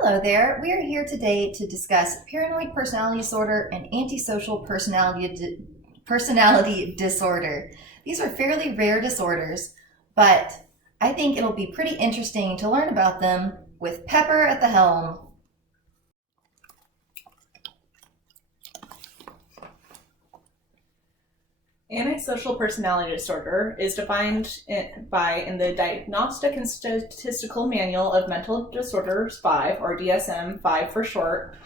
Hello there. We are here today to discuss paranoid personality disorder and antisocial personality disorder. These are fairly rare disorders, but I think it'll be pretty interesting to learn about them with Pepper at the helm. Antisocial personality disorder is defined in the Diagnostic and Statistical Manual of Mental Disorders 5, or DSM-5 for short,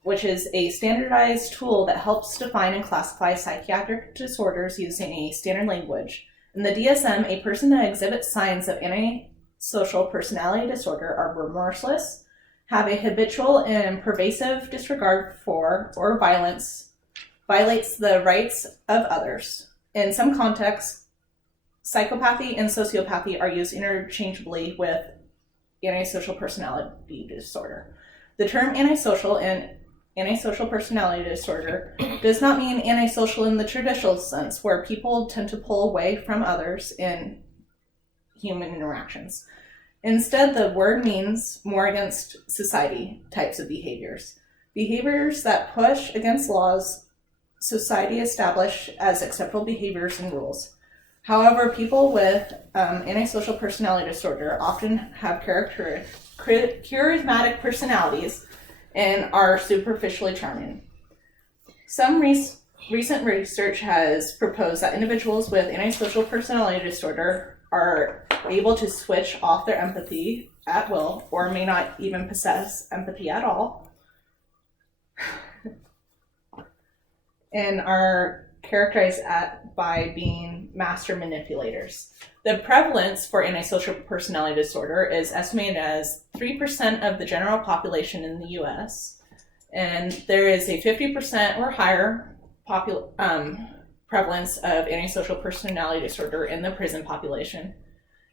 which is a standardized tool that helps define and classify psychiatric disorders using a standard language. In the DSM, a person that exhibits signs of antisocial personality disorder are remorseless, have a habitual and pervasive disregard for or violates the rights of others. In some contexts, psychopathy and sociopathy are used interchangeably with antisocial personality disorder. The term antisocial and antisocial personality disorder does not mean antisocial in the traditional sense, where people tend to pull away from others in human interactions. Instead, the word means more against society types of behaviors. Behaviors that push against laws society established as acceptable behaviors and rules. However, people with antisocial personality disorder often have charismatic personalities and are superficially charming. Some recent research has proposed that individuals with antisocial personality disorder are able to switch off their empathy at will, or may not even possess empathy at all, and are characterized by being master manipulators. The prevalence for antisocial personality disorder is estimated as 3% of the general population in the US, and there is a 50% or higher prevalence of antisocial personality disorder in the prison population.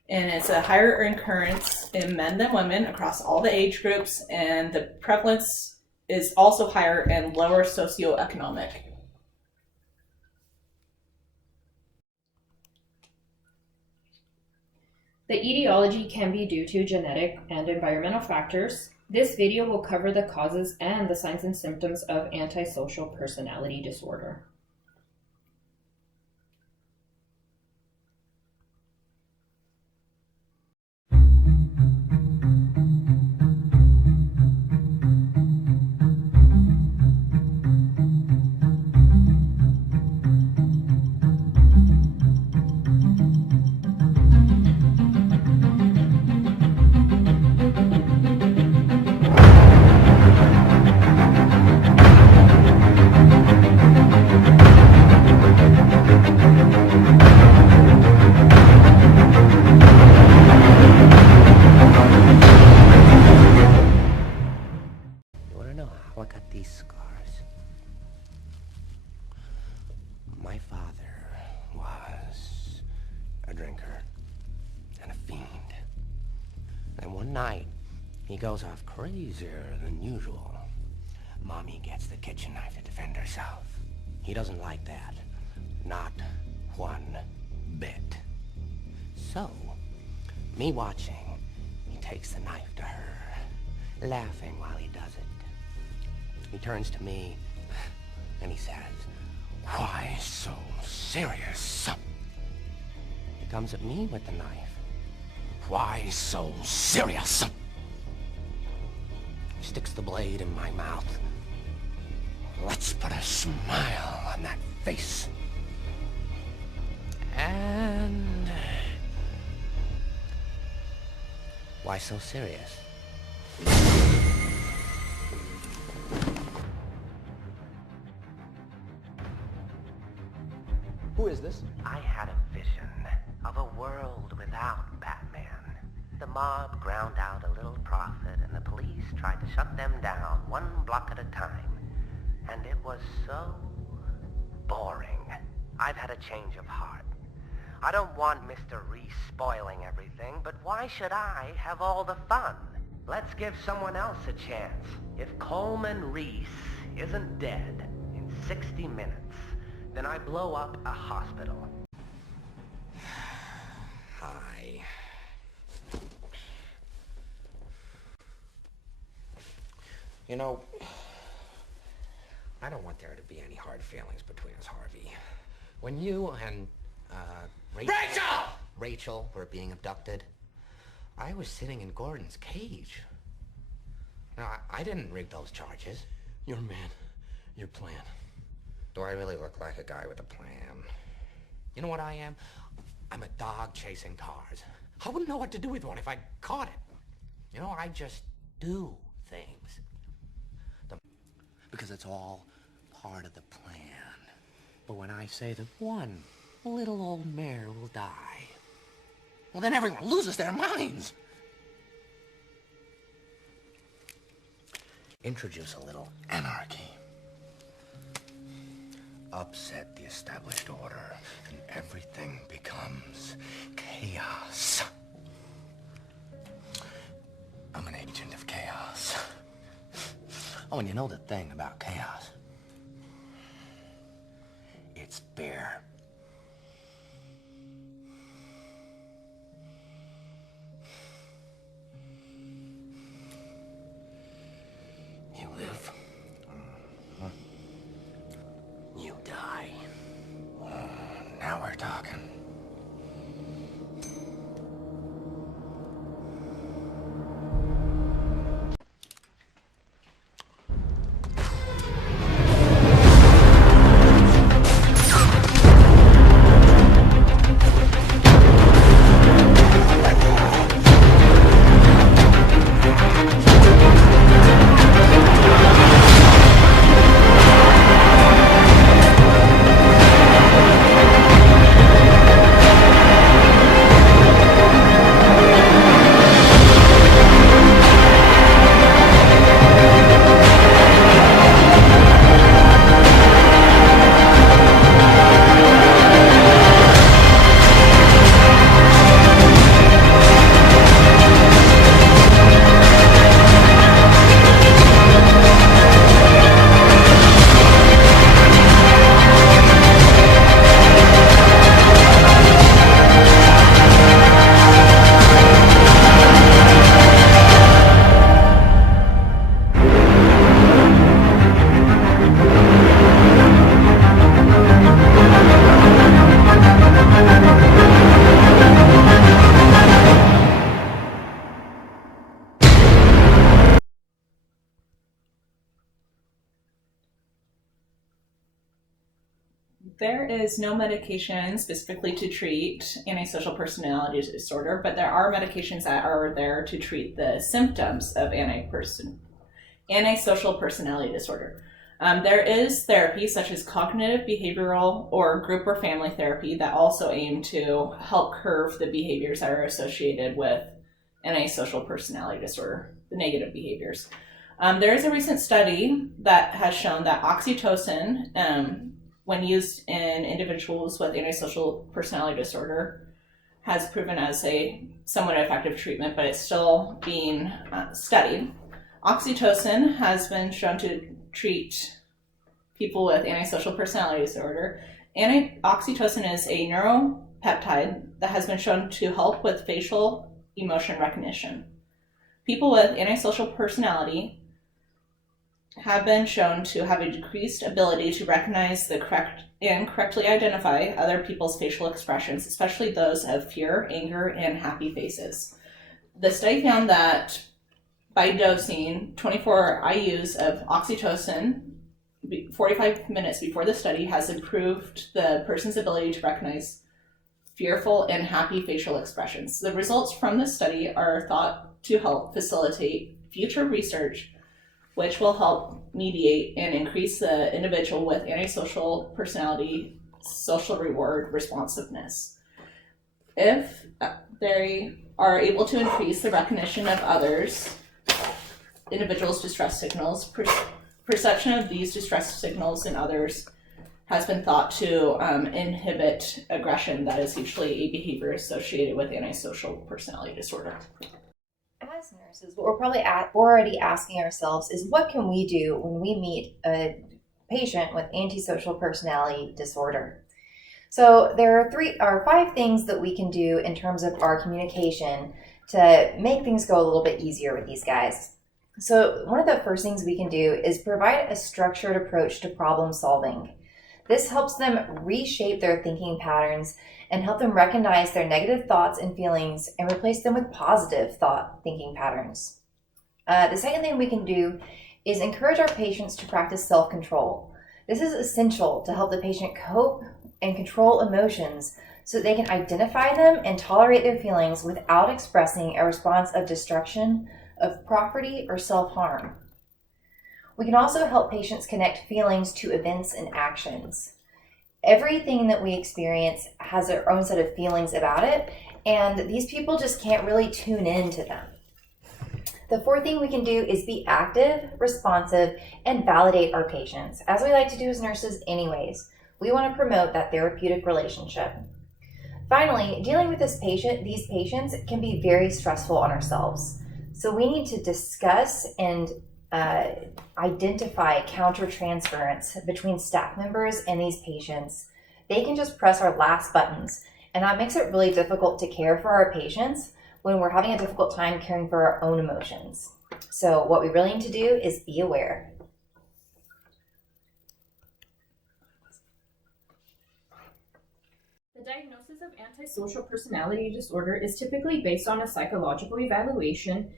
And it's a higher occurrence in men than women across all the age groups, and the prevalence is also higher in lower socioeconomic. The etiology can be due to genetic and environmental factors. This video will cover the causes and the signs and symptoms of antisocial personality disorder. My father was a drinker and a fiend. And one night, he goes off crazier than usual. Mommy gets the kitchen knife to defend herself. He doesn't like that. Not one bit. So, me watching, he takes the knife to her, laughing while he does it. He turns to me, and he says, "Why so serious?" He comes at me with the knife. "Why so serious?" He sticks the blade in my mouth. "Let's put a smile on that face." And... why so serious? Who is this? I had a vision of a world without Batman. The mob ground out a little prophet, and the police tried to shut them down one block at a time. And it was so boring. I've had a change of heart. I don't want Mr. Reese spoiling everything, but why should I have all the fun? Let's give someone else a chance. If Coleman Reese isn't dead in 60 minutes, then I blow up a hospital. Hi. You know, I don't want there to be any hard feelings between us, Harvey. When you and, Rachel were being abducted, I was sitting in Gordon's cage. Now, I didn't rig those charges. Your man, your plan. Do I really look like a guy with a plan? You know what I am? I'm a dog chasing cars. I wouldn't know what to do with one if I caught it. You know, I just do things. Because it's all part of the plan. But when I say that one little old mare will die, well, then everyone loses their minds. Introduce a little anarchy. Upset the established order, and everything becomes chaos. I'm an agent of chaos. Oh, and you know the thing about chaos? It's beer. You live. You die. Now we're talking. There is no medication specifically to treat antisocial personality disorder, but there are medications that are there to treat the symptoms of antisocial personality disorder. There is therapy such as cognitive behavioral or group or family therapy that also aim to help curb the behaviors that are associated with antisocial personality disorder, the negative behaviors. There is a recent study that has shown that oxytocin, when used in individuals with antisocial personality disorder, has proven as a somewhat effective treatment, but it's still being studied. Oxytocin has been shown to treat people with antisocial personality disorder. Oxytocin is a neuropeptide that has been shown to help with facial emotion recognition. People with antisocial personality have been shown to have a decreased ability to recognize and correctly identify other people's facial expressions, especially those of fear, anger, and happy faces. The study found that by dosing 24 IUs of oxytocin 45 minutes before the study has improved the person's ability to recognize fearful and happy facial expressions. The results from this study are thought to help facilitate future research, which will help mediate and increase the individual with antisocial personality social reward responsiveness. If they are able to increase the recognition of others, individuals' distress signals, perception of these distress signals in others has been thought to inhibit aggression that is usually a behavior associated with antisocial personality disorder. As nurses, what we're probably already asking ourselves is, what can we do when we meet a patient with antisocial personality disorder? So there are 5 things that we can do in terms of our communication to make things go a little bit easier with these guys. So one of the first things we can do is provide a structured approach to problem solving. This helps them reshape their thinking patterns and help them recognize their negative thoughts and feelings and replace them with positive thinking patterns. The second thing we can do is encourage our patients to practice self-control. This is essential to help the patient cope and control emotions so that they can identify them and tolerate their feelings without expressing a response of destruction of property or self-harm. We can also help patients connect feelings to events and actions. Everything that we experience has their own set of feelings about it, and these people just can't really tune into them. The fourth thing we can do is be active, responsive, and validate our patients, as we like to do as nurses anyways. We want to promote that therapeutic relationship. Finally, dealing with these patients can be very stressful on ourselves. So we need to discuss and identify countertransference between staff members and these patients. They can just press our last buttons, and that makes it really difficult to care for our patients when we're having a difficult time caring for our own emotions. So what we really need to do is be aware. The diagnosis of antisocial personality disorder is typically based on a psychological evaluation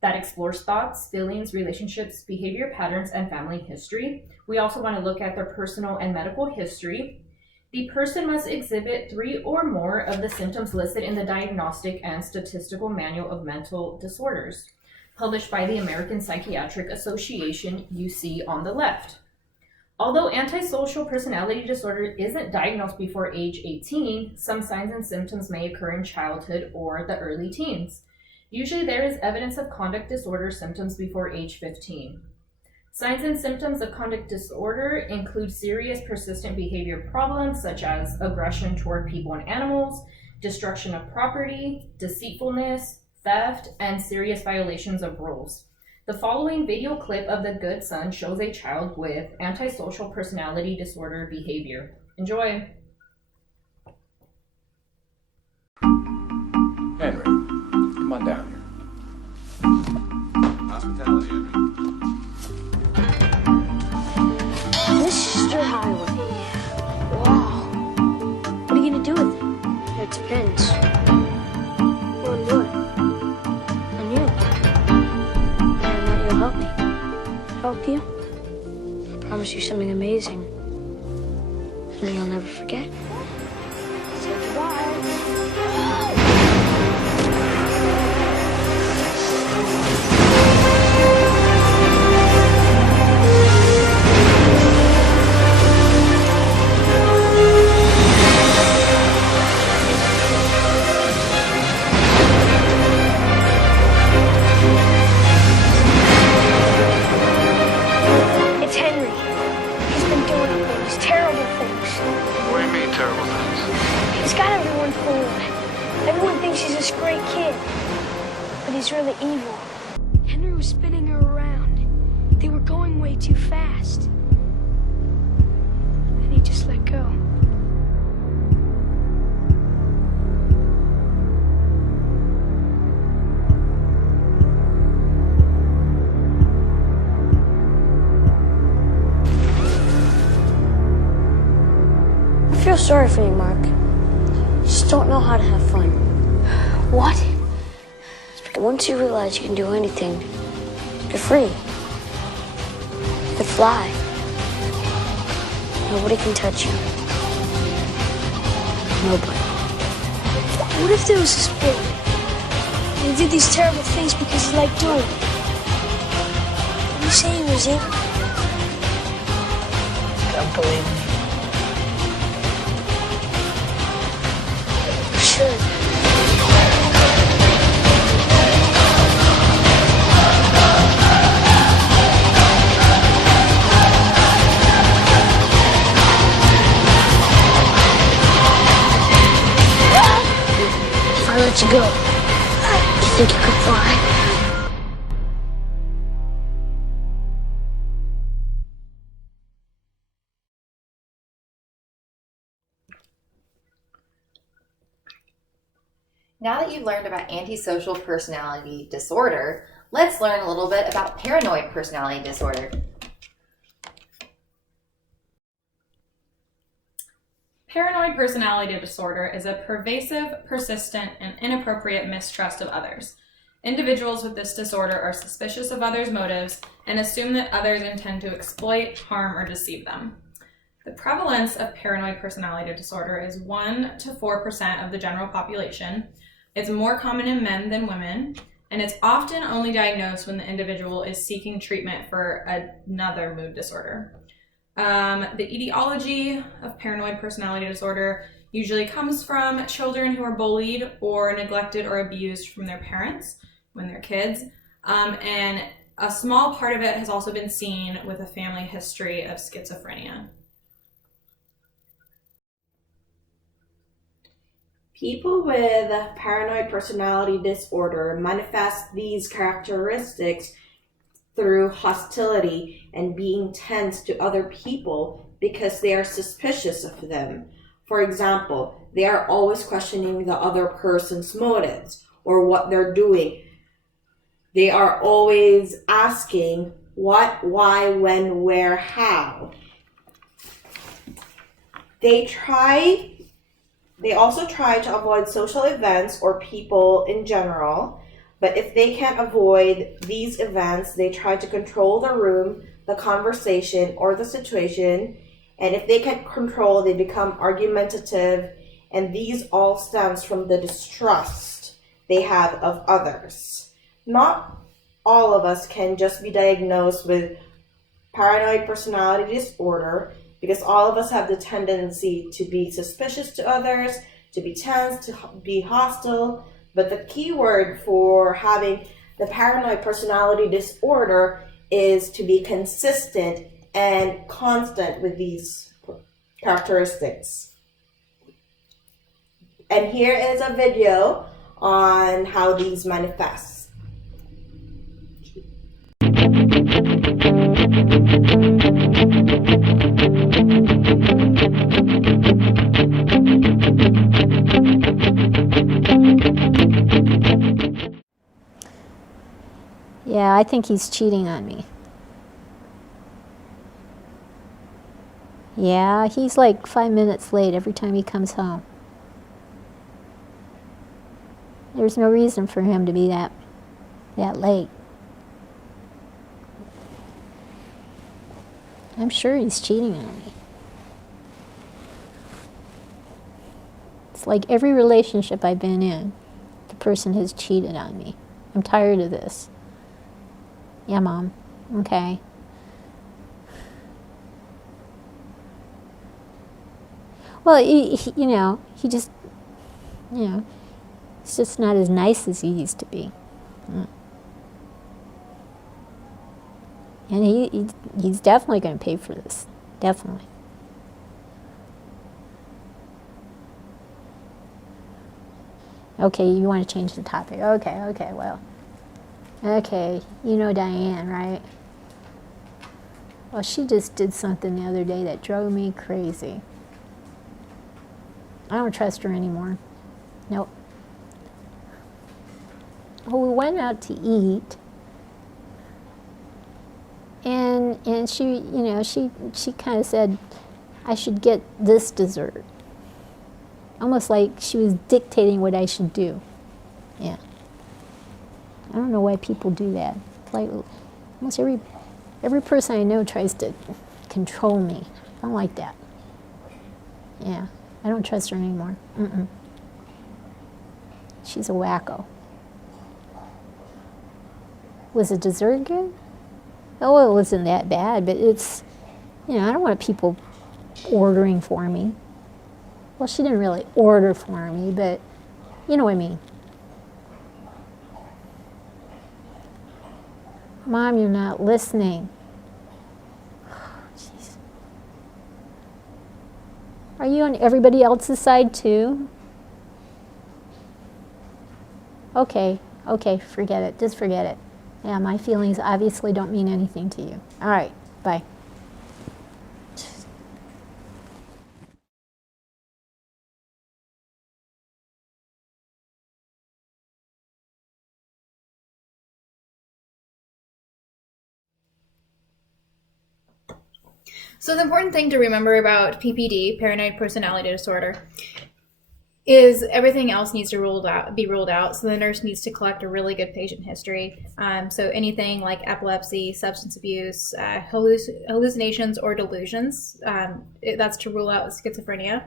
that explores thoughts, feelings, relationships, behavior patterns, and family history. We also want to look at their personal and medical history. The person must exhibit 3 or more of the symptoms listed in the Diagnostic and Statistical Manual of Mental Disorders, published by the American Psychiatric Association, you see on the left. Although antisocial personality disorder isn't diagnosed before age 18, some signs and symptoms may occur in childhood or the early teens. Usually there is evidence of conduct disorder symptoms before age 15. Signs and symptoms of conduct disorder include serious persistent behavior problems such as aggression toward people and animals, destruction of property, deceitfulness, theft, and serious violations of rules. The following video clip of The Good Son shows a child with antisocial personality disorder behavior. Enjoy. Henry, come on down here. Hospitality, Henry. This is your highway. Wow. What are you gonna do with it? It depends. On what? On you. And that you'll help me. Help you? I promise you something amazing. And you'll never forget. Say goodbye. It's Henry. He's been doing all these terrible things. What do you mean, terrible things? He's got everyone fooled. Everyone thinks he's this great kid, but he's really evil. Henry was spinning her around. They were going way too fast. And he just let go. I feel sorry for you, Mark. You just don't know how to have fun. What? But once you realize you can do anything, you're free. You can fly. Nobody can touch you. Nobody. What if there was this boy? And he did these terrible things because he liked doing it. Did you say he was evil? Don't believe me. Sure. If I let you go, you think you could fly? Now that you've learned about antisocial personality disorder, Let's learn a little bit about paranoid personality disorder. Paranoid personality disorder is a pervasive, persistent, and inappropriate mistrust of others. Individuals with this disorder are suspicious of others' motives and assume that others intend to exploit, harm, or deceive them. The prevalence of paranoid personality disorder is 1 to 4% of the general population. It's more common in men than women, and it's often only diagnosed when the individual is seeking treatment for another mood disorder. The etiology of paranoid personality disorder usually comes from children who are bullied or neglected or abused from their parents when they're kids. And a small part of it has also been seen with a family history of schizophrenia. People with paranoid personality disorder manifest these characteristics through hostility and being tense to other people because they are suspicious of them. For example, they are always questioning the other person's motives or what they're doing. They are always asking what, why, when, where, how. They also try to avoid social events or people in general. But if they can't avoid these events, they try to control the room, the conversation, or the situation. And if they can't control, they become argumentative. And these all stems from the distrust they have of others. Not all of us can just be diagnosed with paranoid personality disorder because all of us have the tendency to be suspicious to others, to be tense, to be hostile. But the key word for having the paranoid personality disorder is to be consistent and constant with these characteristics. And here is a video on how these manifest. Yeah, I think he's cheating on me. Yeah, he's like 5 minutes late every time he comes home. There's no reason for him to be that late. I'm sure he's cheating on me. It's like every relationship I've been in, the person has cheated on me. I'm tired of this. Yeah, Mom. Okay. Well, he just, he's just not as nice as he used to be. And he's definitely going to pay for this. Definitely. Okay, you want to change the topic. Okay, well. Okay, you know Diane, right? Well, she just did something the other day that drove me crazy. I don't trust her anymore. Nope. Well, we went out to eat, and she, she kind of said I should get this dessert. Almost like she was dictating what I should do. Yeah. I don't know why people do that. It's like almost every person I know tries to control me. I don't like that. Yeah, I don't trust her anymore. She's a wacko. Was the dessert good? Oh, it wasn't that bad, but it's, I don't want people ordering for me. Well, she didn't really order for me, but you know what I mean. Mom, you're not listening. Jeez. Are you on everybody else's side too? Okay, forget it. Just forget it. Yeah, my feelings obviously don't mean anything to you. All right, bye. So the important thing to remember about PPD, paranoid personality disorder, is everything else needs to be ruled out. So the nurse needs to collect a really good patient history. So anything like epilepsy, substance abuse, hallucinations, or delusions, that's to rule out schizophrenia.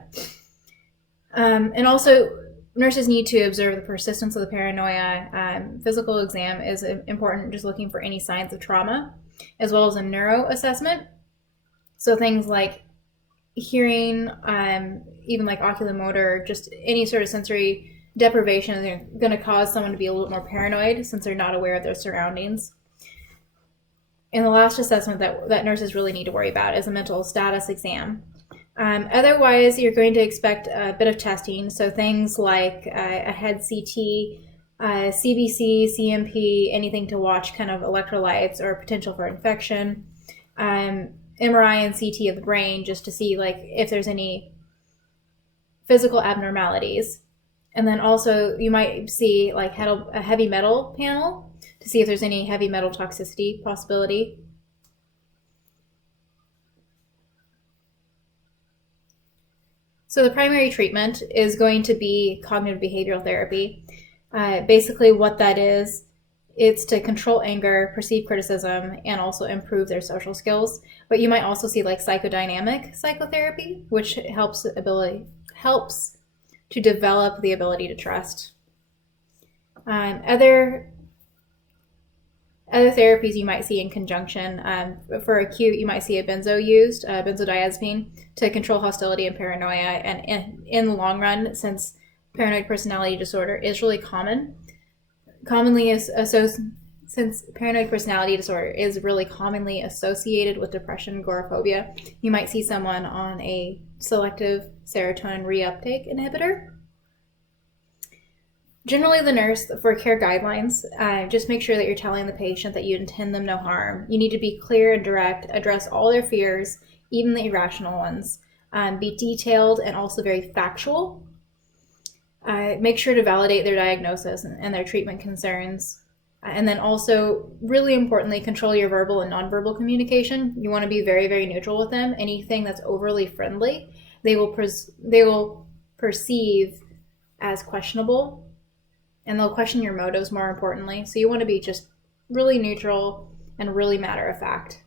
And also, nurses need to observe the persistence of the paranoia. Physical exam is important, just looking for any signs of trauma, as well as a neuro assessment. So things like hearing, even like oculomotor, just any sort of sensory deprivation is going to cause someone to be a little more paranoid since they're not aware of their surroundings. And the last assessment that nurses really need to worry about is a mental status exam. Otherwise, you're going to expect a bit of testing, so things like a head CT, CBC, CMP, anything to watch kind of electrolytes or potential for infection, MRI and CT of the brain just to see like if there's any physical abnormalities. And then also you might see like a heavy metal panel to see if there's any heavy metal toxicity possibility. So the primary treatment is going to be cognitive behavioral therapy. Basically what that is, it's to control anger, perceive criticism, and also improve their social skills. But you might also see like psychodynamic psychotherapy, which helps to develop the ability to trust. Other therapies you might see in conjunction, for acute, you might see a benzodiazepine, to control hostility and paranoia. And in the long run, since paranoid personality disorder is really since paranoid personality disorder is really commonly associated with depression and agoraphobia, you might see someone on a selective serotonin reuptake inhibitor. Generally, the nurse, for care guidelines, just make sure that you're telling the patient that you intend them no harm. You need to be clear and direct, address all their fears, even the irrational ones. Be detailed and also very factual. Make sure to validate their diagnosis and their treatment concerns. And then also, really importantly, control your verbal and nonverbal communication. You want to be very, very neutral with them. Anything that's overly friendly, they will perceive as questionable. And they'll question your motives, more importantly. So you want to be just really neutral and really matter of fact.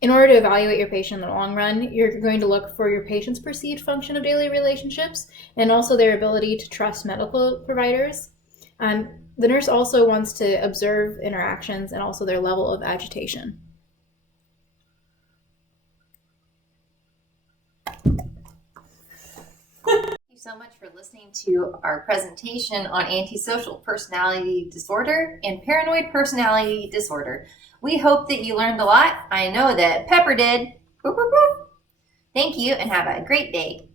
In order to evaluate your patient in the long run, you're going to look for your patient's perceived function of daily relationships and also their ability to trust medical providers. The nurse also wants to observe interactions and also their level of agitation. So much for listening to our presentation on antisocial personality disorder and paranoid personality disorder. We hope that you learned a lot. I know that Pepper did. Boop, boop, boop. Thank you and have a great day.